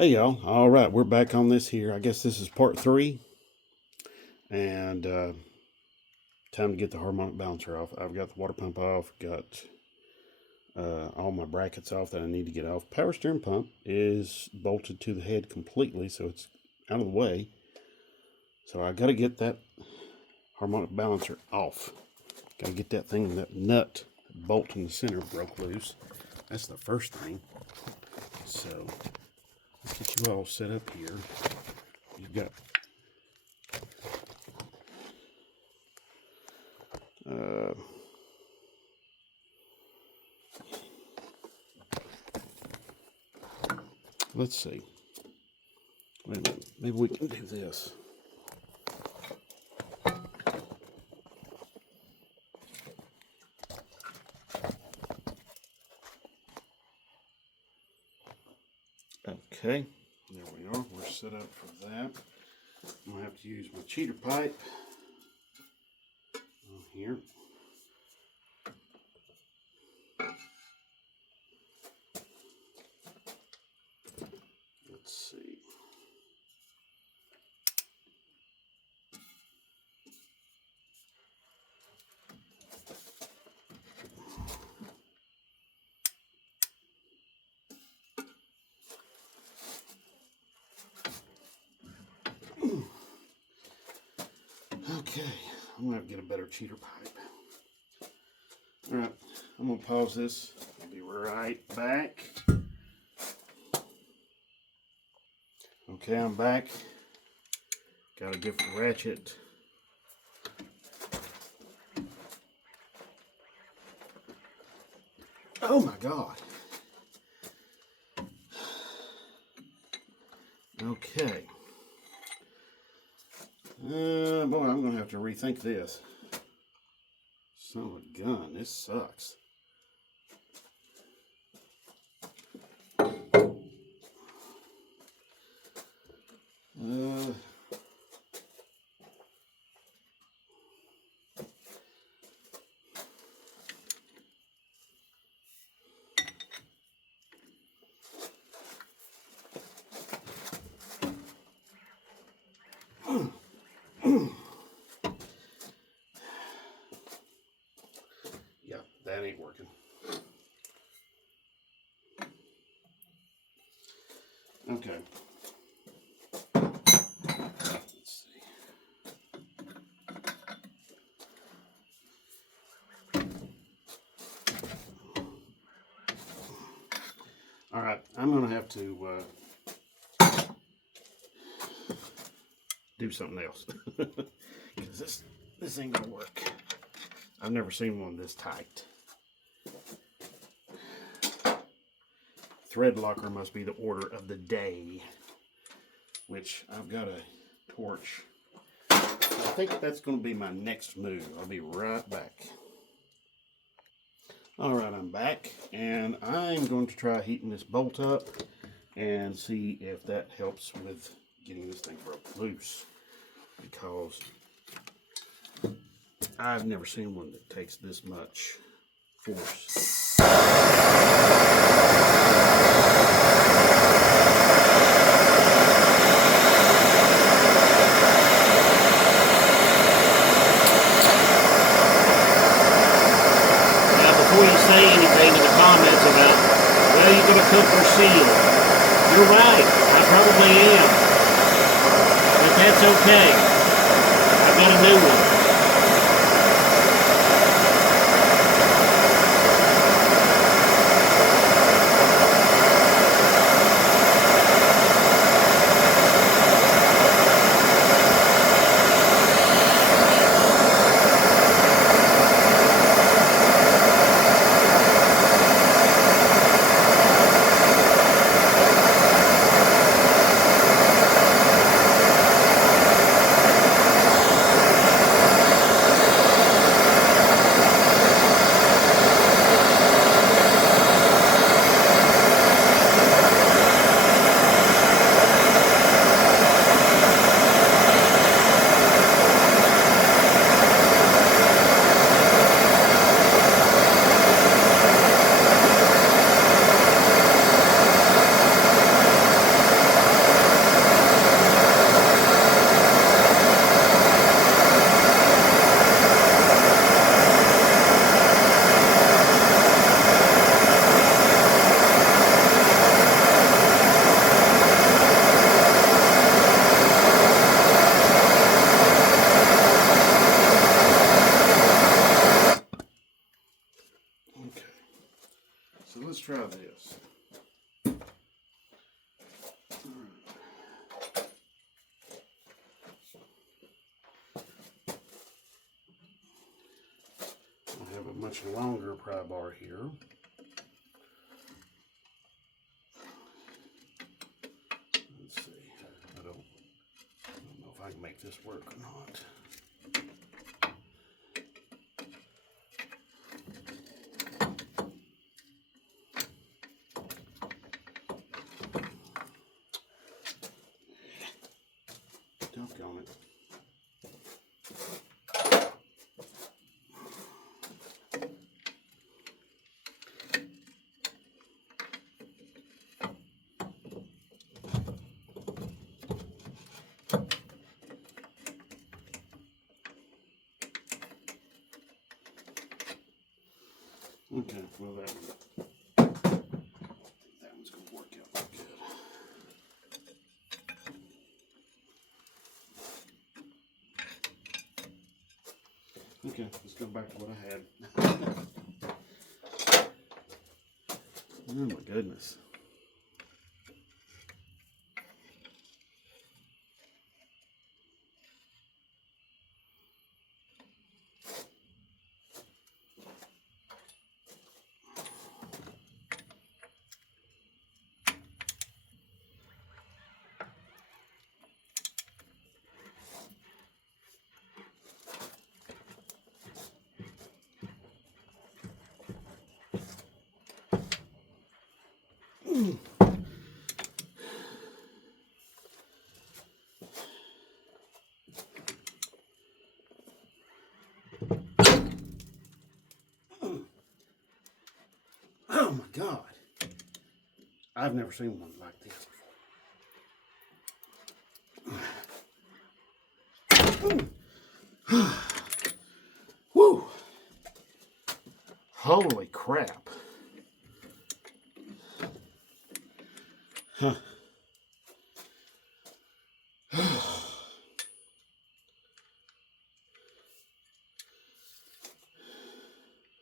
Hey y'all, all right, we're back on this here. I guess this is part 3, and time to get the harmonic balancer off. I've got the water pump off, got all my brackets off that I need to get off. Power steering pump is bolted to the head completely, so it's out of the way. So I got to get that harmonic balancer off. Got to get that thing, that nut bolt in the center broke loose. That's the first thing. So get you all set up here. You've got let's see. Wait a minute. Maybe we can do this. Okay, there we are. We're set up for that. I'm going to have to use my cheater pipe on here. Let's see. Okay, I'm going to have to get a better cheater pipe. Alright, I'm going to pause this. I'll be right back. Okay, I'm back. Got a different ratchet. Oh my God. Okay. Boy, I'm going to have to rethink this. Son of a gun, this sucks. Yeah, that ain't working. Okay. Let's see. All right, I'm going to have to do something else because this ain't gonna work. I've never seen one this tight. Thread locker must be the order of the day, which I've got a torch. I think that's going to be my next move. I'll be right back. All right, I'm back, and I'm going to try heating this bolt up and see if that helps with getting this thing broke loose, because I've never seen one that takes this much force. Before you say anything in the comments about, well, you're going to cook or seal, you're right, I probably am, but that's okay. I've got a new one. much longer pry bar here. Let's see. I don't know if I can make this work or not. Doggone it. Okay, well that one's gonna work out pretty good. Okay, let's go back to what I had. Oh my goodness. Oh my God. I've never seen one like this before. Whew. Holy crap. Huh.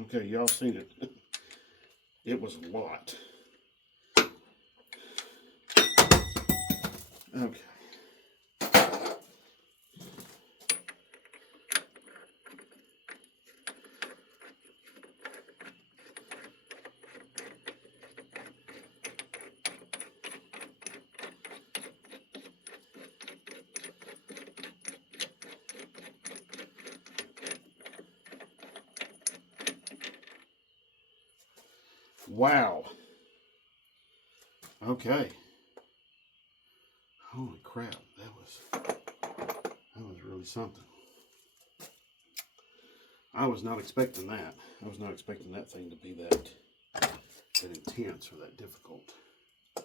Okay, y'all seen it. It was a lot. Okay. Wow. Okay. Holy crap, that was really something. I was not expecting that. I was not expecting that thing to be that intense or that difficult to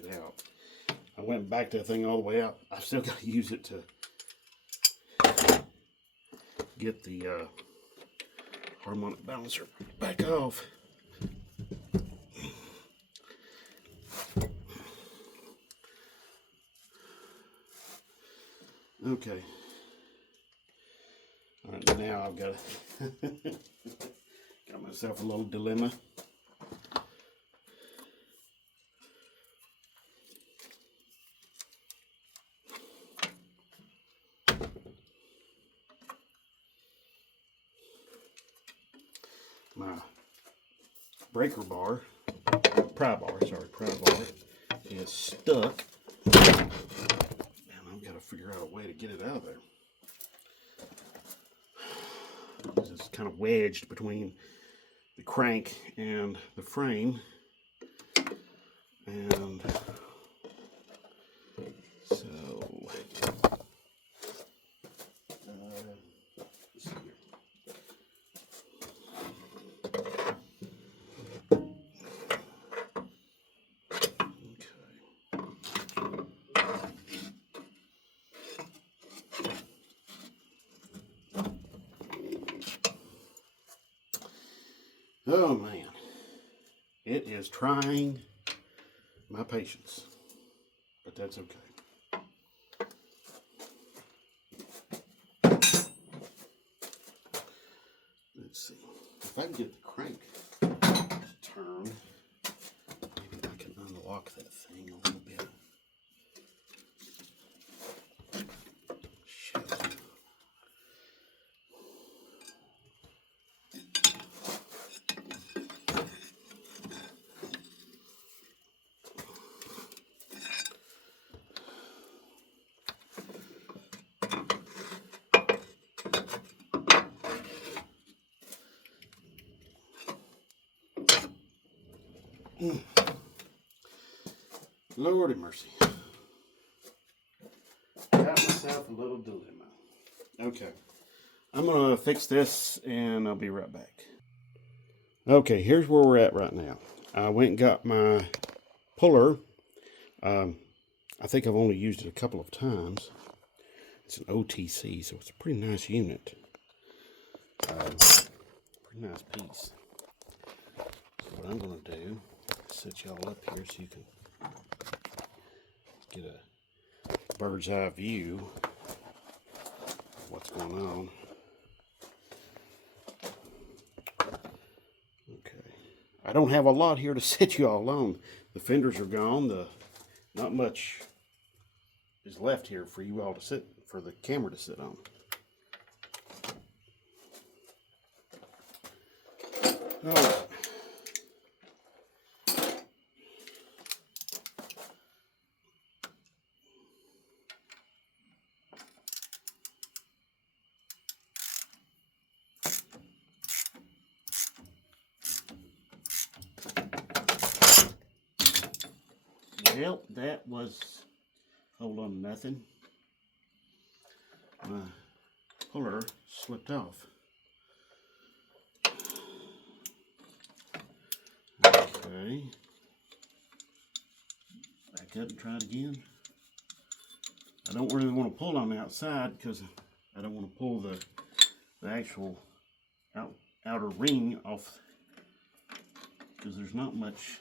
get out. I went back that thing all the way out. I still got to use it to get the harmonic balancer back off. Okay. All right, now I've got got myself a little dilemma. My breaker bar, pry bar is stuck. And I've got to figure out a way to get it out of there. It's kind of wedged between the crank and the frame. And so, let's see here. Oh man, it is trying my patience, but that's okay. Let's see, if I can get the crank to turn, maybe I can unlock that thing a little bit. Shit. Lordy mercy. Got myself a little dilemma. Okay. I'm going to fix this and I'll be right back. Okay, here's where we're at right now. I went and got my puller. I think I've only used it a couple of times. It's an OTC, so it's a pretty nice unit. Pretty nice piece. So what I'm going to do is set y'all up here so you can get a bird's eye view of what's going on. Okay. I don't have a lot here to set you all on. The fenders are gone. Not much is left here for you all to sit, for the camera to sit on. All right. Well, that was, hold on, nothing. My puller slipped off. Okay. Back up and try it again. I don't really want to pull on the outside because I don't want to pull the actual outer ring off, because there's not much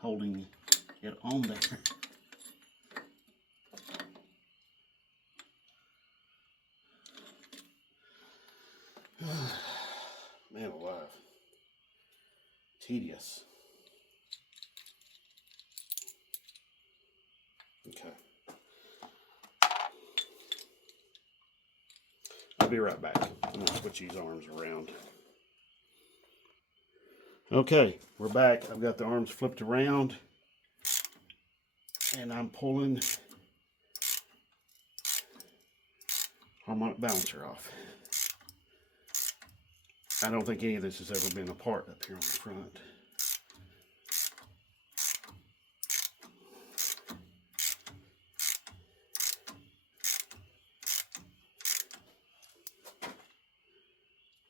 holding it on there. Man alive. Tedious. Okay. I'll be right back. I'm going to switch these arms around. Okay, we're back. I've got the arms flipped around and I'm pulling harmonic balancer off. I don't think any of this has ever been apart up here on the front.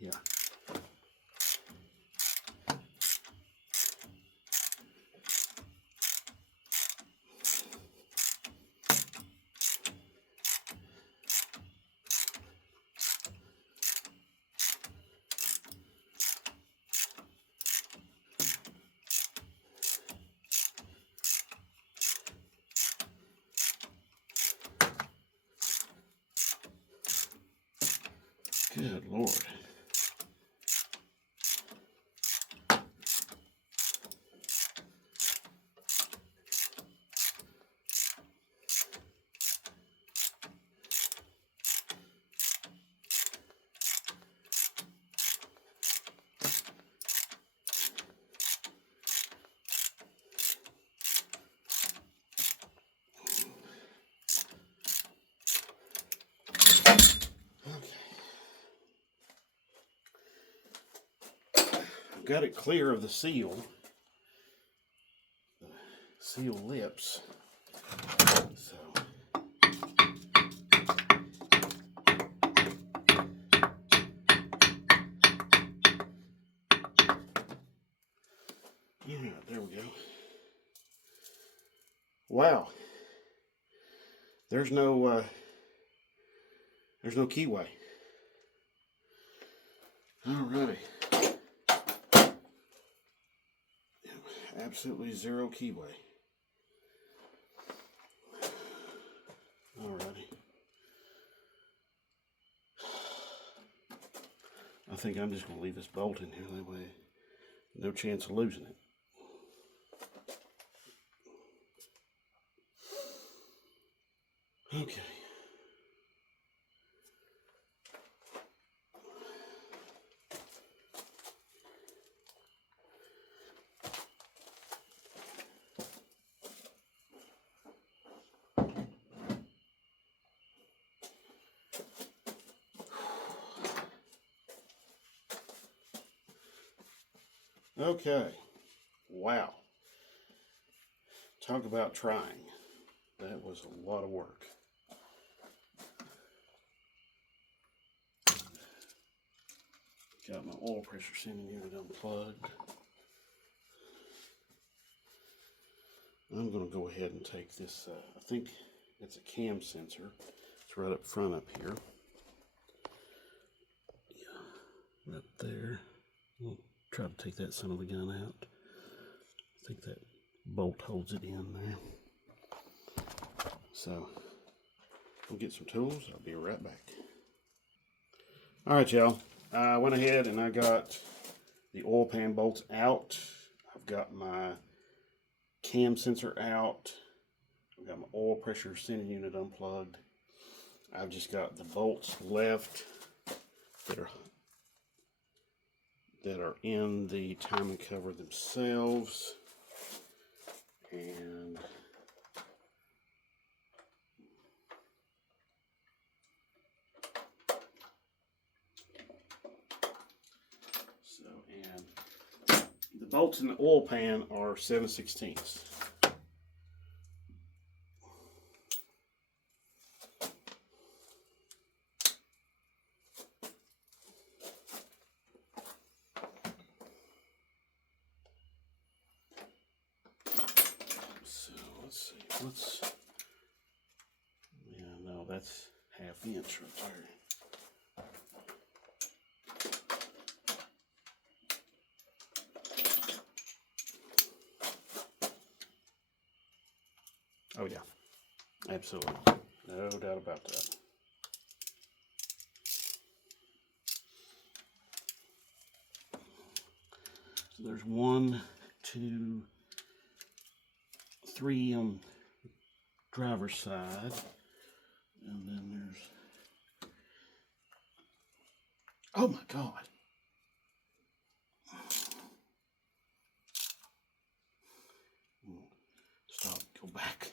Yeah. Good Lord. Got it clear of the seal lips. So yeah, there we go. Wow. There's no keyway. Alrighty. Absolutely zero keyway. Alrighty. I think I'm just going to leave this bolt in here, that way no chance of losing it. Okay. Okay. Wow. Talk about trying. That was a lot of work. Got my oil pressure sending unit unplugged. I'm going to go ahead and take this, I think it's a cam sensor. It's right up front up here. Yeah, right there. We'll try to take that son of a gun out. I think that bolt holds it in there. So, we'll get some tools. I'll be right back. Alright, y'all. I went ahead and I got the oil pan bolts out. I've got my cam sensor out. I've got my oil pressure sending unit unplugged. I've just got the bolts left that are in the timing cover themselves. And the bolts in the oil pan are 7/16. So let's see, yeah, no, that's 1/2 inch right there. Oh yeah, absolutely, no doubt about that. So there's 1, 2, 3 on driver's side, and then there's, oh my God. Stop, go back.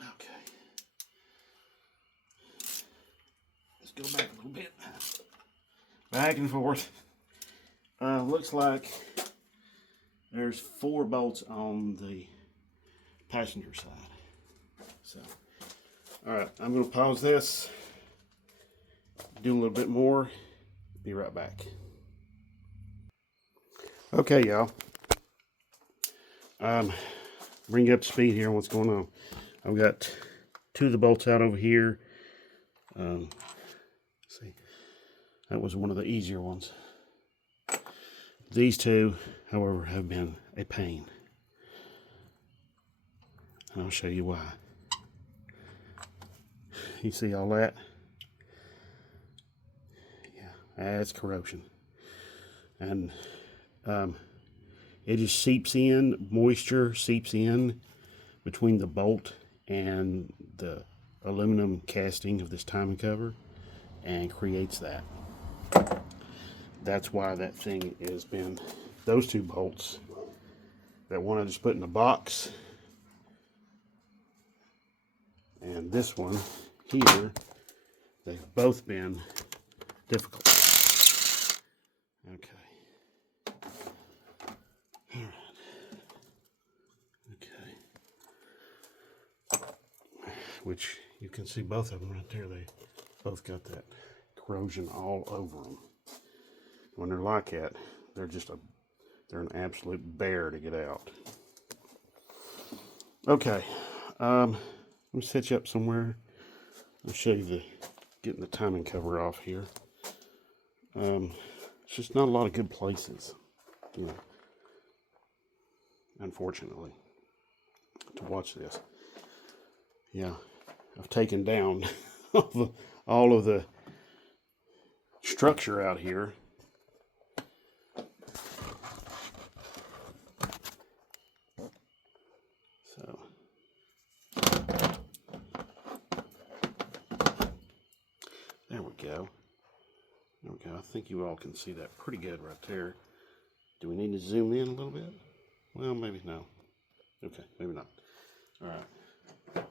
Okay. Let's go back a little bit. Back and forth. Looks like there's 4 bolts on the passenger side. So, all right, I'm going to pause this, do a little bit more, be right back. Okay, y'all. Bring you up to speed here on what's going on. I've got 2 of the bolts out over here. See, that was one of the easier ones. These 2, however, have been a pain. And I'll show you why. You see all that? Yeah, that's corrosion. And it just seeps in, moisture seeps in between the bolt and the aluminum casting of this timing cover and creates that. That's why that thing has been, those 2 bolts, that one I just put in a box, and this one here, they've both been difficult. Okay. All right. Okay. Which you can see both of them right there. They both got that corrosion all over them. When they're like that, they're they're an absolute bear to get out. Okay. Let me set you up somewhere. I'll show you getting the timing cover off here. It's just not a lot of good places, you know, unfortunately, to watch this. Yeah, I've taken down all of the structure out here. So, there we go. There we go. I think you all can see that pretty good right there. Do we need to zoom in a little bit? Well, maybe no. Okay, maybe not. All right.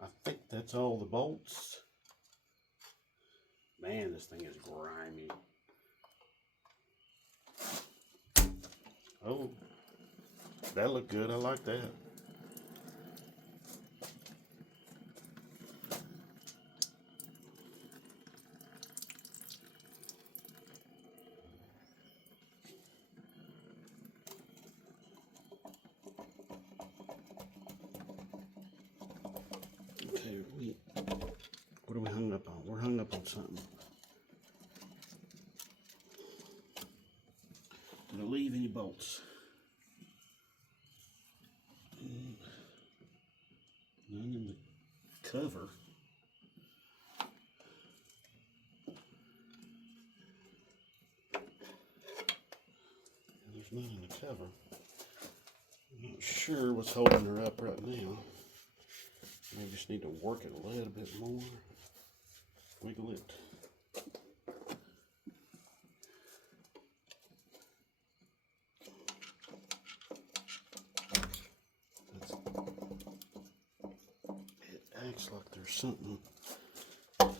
I think that's all the bolts. Man, this thing is grimy. Oh, that looked good. I like that. Okay, what are we hung up on? We're hung up on something. Did I leave any bolts? None in the cover. There's none in the cover. I'm not sure what's holding her up right now. I just need to work it a little bit more. Wiggle it. It acts like there's something. Okay.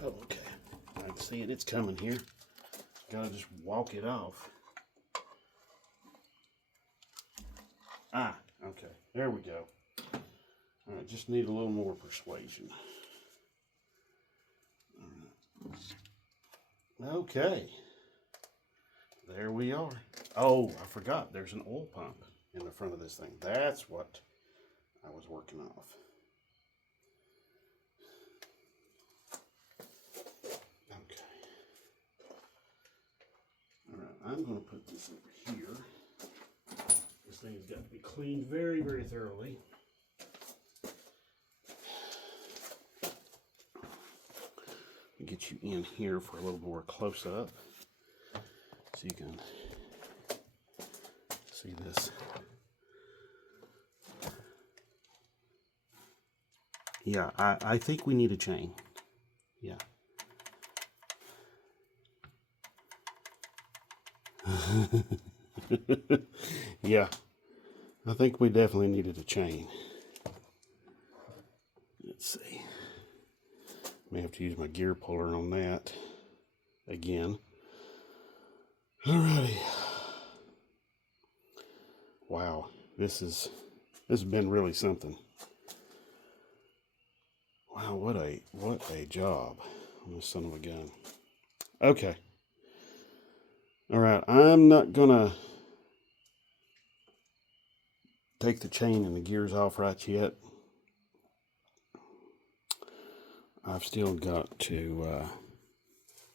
Oh, okay. I can see it. It's coming here. Gotta just walk it off. Ah, okay. There we go. All right, just need a little more persuasion. All right. Okay. There we are. Oh, I forgot. There's an oil pump in the front of this thing. That's what I was working off. Okay. All right, I'm going to put this over here. This thing's got to be cleaned very, very thoroughly. Get you in here for a little more close up so you can see this. Yeah, I think we need a chain. Yeah. Yeah, I think we definitely needed a chain. Let's see. May have to use my gear puller on that again. Alrighty. Wow, this has been really something. Wow, what a job on this son of a gun. Okay. All right, I'm not gonna take the chain and the gears off right yet. I've still got to,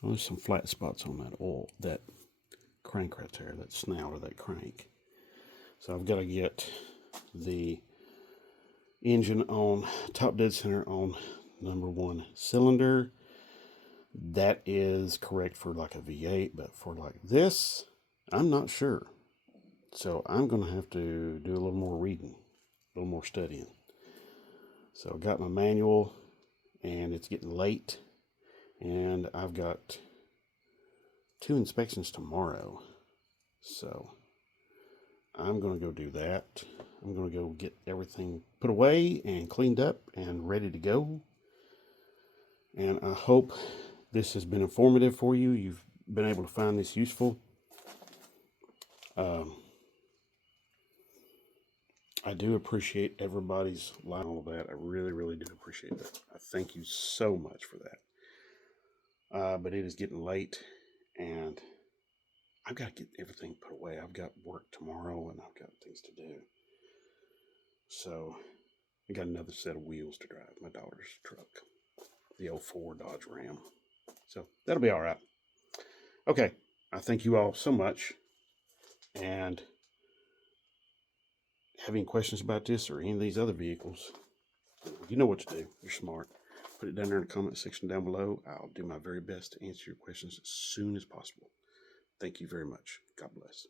there's some flat spots on that crank right there, that snout of that crank. So I've got to get the engine on top dead center on number 1 cylinder. That is correct for like a V8, but for like this, I'm not sure. So I'm going to have to do a little more reading, a little more studying. So I got my manual, and it's getting late, and I've got 2 inspections tomorrow. So I'm going to go do that. I'm going to go get everything put away and cleaned up and ready to go. And I hope this has been informative for you. You've been able to find this useful. I do appreciate everybody's like all of that. I really, really do appreciate that. I thank you so much for that. But it is getting late, and I've got to get everything put away. I've got work tomorrow, and I've got things to do. So I got another set of wheels to drive, my daughter's truck, the 04 Dodge Ram. So that'll be all right. Okay, I thank you all so much. And having questions about this or any of these other vehicles, you know what to do. You're smart. Put it down there in the comment section down below. I'll do my very best to answer your questions as soon as possible. Thank you very much. God bless.